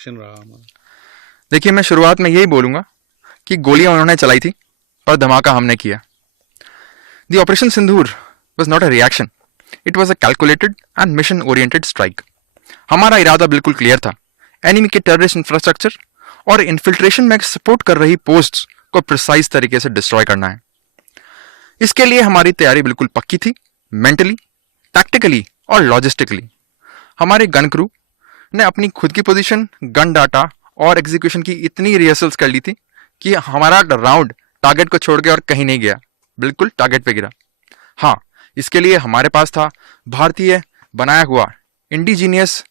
Action रहा हमारा। देखिए, मैं शुरुआत में यही बोलूंगा कि गोलियां उन्होंने चलाई थी और धमाका हमने किया। The operation Sindoor was not a reaction, it was a calculated and mission oriented strike. हमारा इरादा बिल्कुल क्लियर था, एनिमी के टेररिस्ट इंफ्रास्ट्रक्चर और इन्फिल्ट्रेशन में सपोर्ट कर रही पोस्ट्स को प्रिसाइज तरीके से डिस्ट्रॉय करना है। इसके लिए हमारी तैयारी बिल्कुल पक्की थी, मेंटली, टैक्टिकली और लॉजिस्टिकली। हमारे गन क्रू ने अपनी खुद की पोजीशन, गन डाटा और एग्जीक्यूशन की इतनी रिहर्सल्स कर ली थी कि हमारा राउंड टारगेट को छोड़ के और कहीं नहीं गया, बिल्कुल टारगेट पे गिरा। हाँ, इसके लिए हमारे पास था भारतीय बनाया हुआ इंडिजीनियस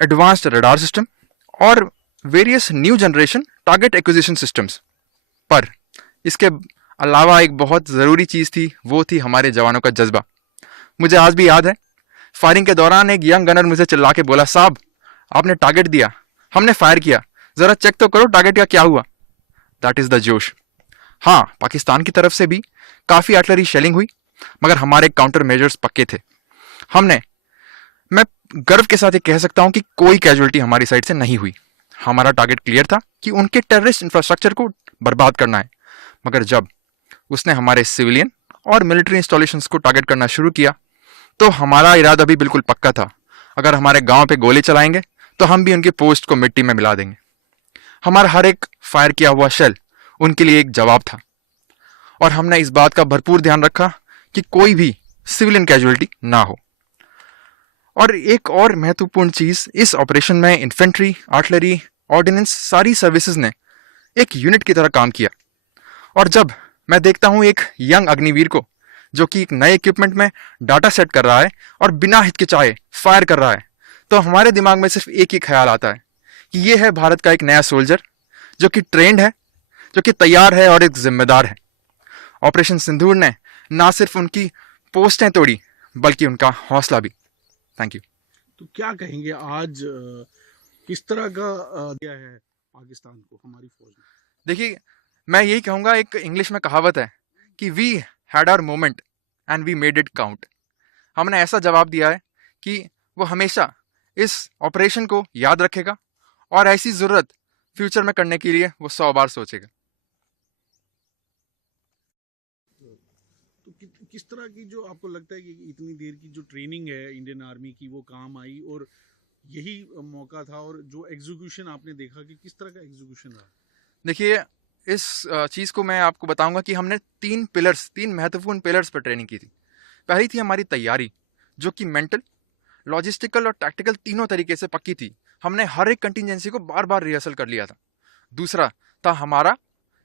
एडवांस्ड रडार सिस्टम और various new generation target acquisition systems. पर इसके अलावा एक बहुत ज़रूरी चीज़ थी, वो थी हमारे जवानों का जज्बा। मुझे आज भी याद है, फायरिंग के दौरान एक यंग गनर मुझे चिल्ला के बोला, साहब आपने टारगेट दिया, हमने फायर किया, ज़रा चेक तो करो टारगेट का क्या हुआ। दैट इज़ द जोश। हाँ, पाकिस्तान की तरफ से भी काफ़ी आर्टिलरी शेलिंग हुई, मगर हमारे काउंटर मेजर्स पक्के थे। हमने मैं गर्व के साथ ये कह सकता हूं कि कोई कैजुअलिटी हमारी साइड से नहीं हुई। हमारा टारगेट क्लियर था कि उनके टेररिस्ट इंफ्रास्ट्रक्चर को बर्बाद करना है। मगर जब उसने हमारे सिविलियन और मिलिट्री इंस्टॉलेशंस को टारगेट करना शुरू किया, तो हमारा इरादा भी बिल्कुल पक्का था। अगर हमारे गांव पे गोली चलाएंगे तो हम भी उनके पोस्ट को मिट्टी में मिला देंगे। हमारा हर एक फायर किया हुआ शेल उनके लिए एक जवाब था, और हमने इस बात का भरपूर ध्यान रखा कि कोई भी सिविलियन कैजुअलिटी ना हो। और एक और महत्वपूर्ण चीज, इस ऑपरेशन में इन्फेंट्री, आर्टिलरी, ऑर्डिनेंस, सारी सर्विसेज ने एक यूनिट की तरह काम किया। और जब मैं देखता हूं एक यंग अग्निवीर को जो कि एक नए इक्विपमेंट में डाटा सेट कर रहा है और बिना हिचकिचाए फायर कर रहा है, तो हमारे दिमाग में सिर्फ एक ही ख्याल आता है कि ये है भारत का एक नया सोल्जर जो कि ट्रेंड है, जो कि तैयार है और एक जिम्मेदार है। ऑपरेशन सिंदूर ने ना सिर्फ उनकी पोस्टें तोड़ी, बल्कि उनका हौसला भी। Thank you. तो क्या कहेंगे आज किस तरह का दिया है पाकिस्तान को हमारी फौज ने? देखिए, मैं यही कहूँगा, एक इंग्लिश में कहावत है कि we had our moment and we made it count. हमने ऐसा जवाब दिया है कि वो हमेशा इस ऑपरेशन को याद रखेगा और ऐसी ज़रूरत फ्यूचर में करने के लिए वो 100 बार सोचेगा। तो किस तरह की जो आपको लगता है कि इतनी देर की जो ट्रेनिंग है इंडियन आर्मी की वो काम आई, और यही मौका था, और जो एग्जीक्यूशन आपने देखा कि किस तरह का एग्जीक्यूशन रहा? देखिए, इस चीज़ को मैं आपको बताऊंगा कि हमने तीन महत्वपूर्ण पिलर्स पर ट्रेनिंग की थी। पहली थी हमारी तैयारी, जो कि मेंटल, लॉजिस्टिकल और टैक्टिकल तीनों तरीके से पक्की थी। हमने हर एक कंटिजेंसी को बार बार रिहर्सल कर लिया था। दूसरा था हमारा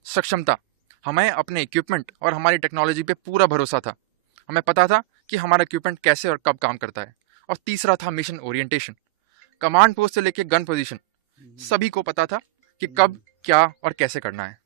सक्षमता। हमें अपने इक्विपमेंट और हमारी टेक्नोलॉजी पे पूरा भरोसा था। हमें पता था कि हमारा इक्विपमेंट कैसे और कब काम करता है। और तीसरा था मिशन ओरिएंटेशन। कमांड पोस्ट से लेके गन पोजीशन, सभी को पता था कि कब, क्या और कैसे करना है।